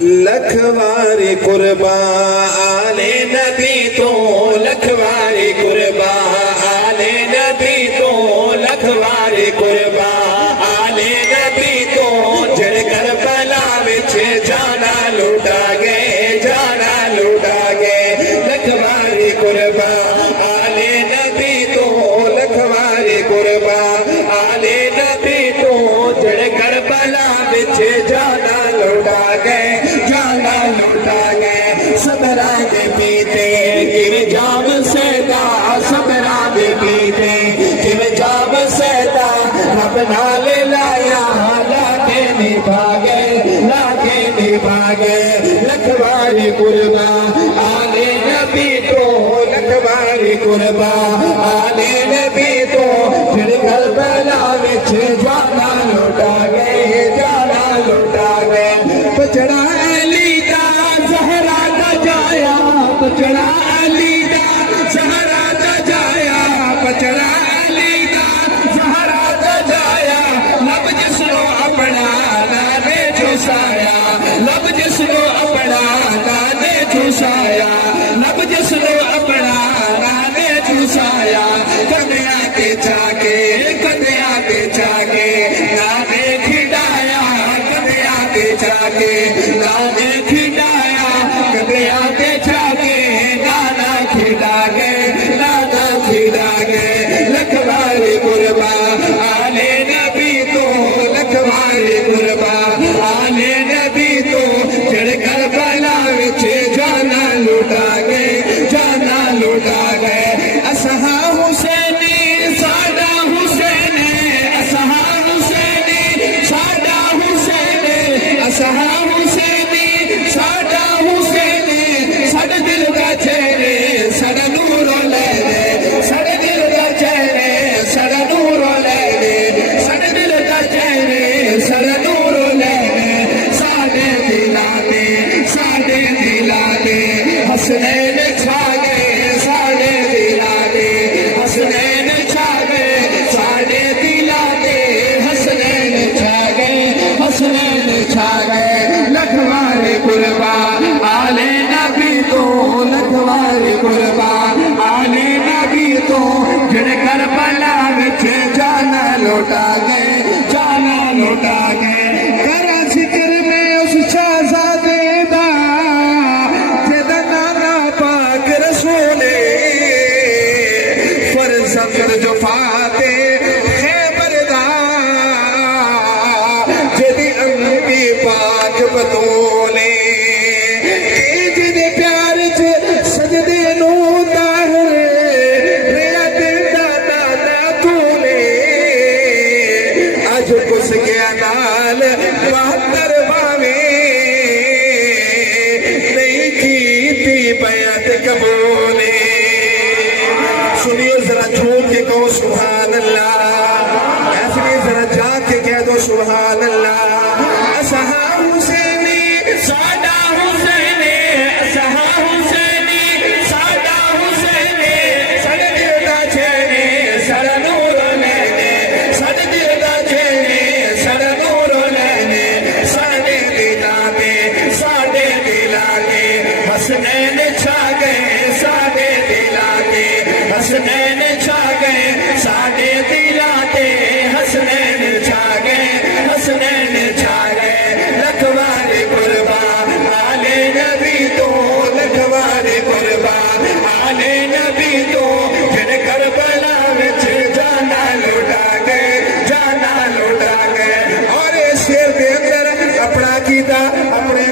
لکھواری قربان آلے نبی تو لکھواری قربان آلے نبی تو لکھواری قربان آلے نبی تو جڑ کربلا وچ جانا لوٹا گئے جانا لوٹا گئے لکھواری قربان آلے نبی تو لکھواری قربان آلے نبی تو جڑ کربلا وچ جانا لوٹا گئے جانا لوٹا گئے صبرا دے پیتے گر جام سیدا صبرا دے پیتے گر جام سیدا رب نال لایا لاکے نبھا گئے لکھواری قربان آلے نبی تو لکھواری قربان آلے نبی تو پھر کربلا وچ جانا لوٹا گئے جانا لوٹا گئے بچڑا علی دا زہرا دا جایا بچڑا علی دا زہرا دا جایا بچڑا علی دا زہرا دا جایا لب جس نو اپنا نانے چوسایا لب جس نو اپنا نانے چوسایا لب جس نو اپنا نانے چوسایا کدیا کے چاکے کدیا کے چاکے نانے کھڈایا کدیا کے چاکے نانے کھڈایا کدیا کے چاکے نانا کھڈا گئے نانا کھڈا گئے لکھواری قربان آلے نبی تو لکھواری قربان آلے نبی تو جڑ کربلا وچ جانا لوٹا گئے جانا لوٹا گئے اسحا حسینی ساڈا حسین اسحا حسینی ساڈا حسین اسحا حسینی ساڈا حسین ساڈے دل دا چہرے ساڈا نور لے لے ساڈے دل دا چہرے ساڈا نور لے لے ساڈے دل دا چہرے ساڈا نور لے لے ساڈے دلاں تے حسنین چھا گئے ساڈے دلاں تے حسنین چھا گئے ساڈے دلاں تے حسنین چھا گئے حسنین چھا گئے لکھواری قربان آلے نبی تو لکھواری قربان آلے نبی تو جڑ کربلا وچ جانا لوٹا گئے جانا لوٹا گئے کرا ذکر میں اس شہزادے دا جدا نانا پاک رسول فرزند جو فاتح خیبر دا جدی انبی پاک بطولے جدی پیار چ سجدے نو داہر ریا دندا نانا تولے اج کس گیا نال بہتر باوے نہیں کیتی بیعت قبولے سنیے ذرا جھوم کے کہو سبحان اللہ ایسے ذرا جاگ کے کہہ دو سبحان اللہ اسحا حسینی ساڈا حسینی اسحا حسینی ساڈا حسینی ساڈے دل دا چہرے ساڈا نور لے لے ساڈے دل دا چہرے ساڈا نور لے لے ساڈے دلاں تے حسنین چھا گئے ساڈے دلاں تے حسنین چھا گئے ساڈے دلاں تے حسنین چھا گئے حسنین چھا گئے لکھواری قربان آلے نبی تو لکھواری قربان آلے نبی تو پھر کربلا وچ جانا لوٹا گئے جانا لوٹا گئے اور اس شعر دے اندر اپنا عقیدہ اپنے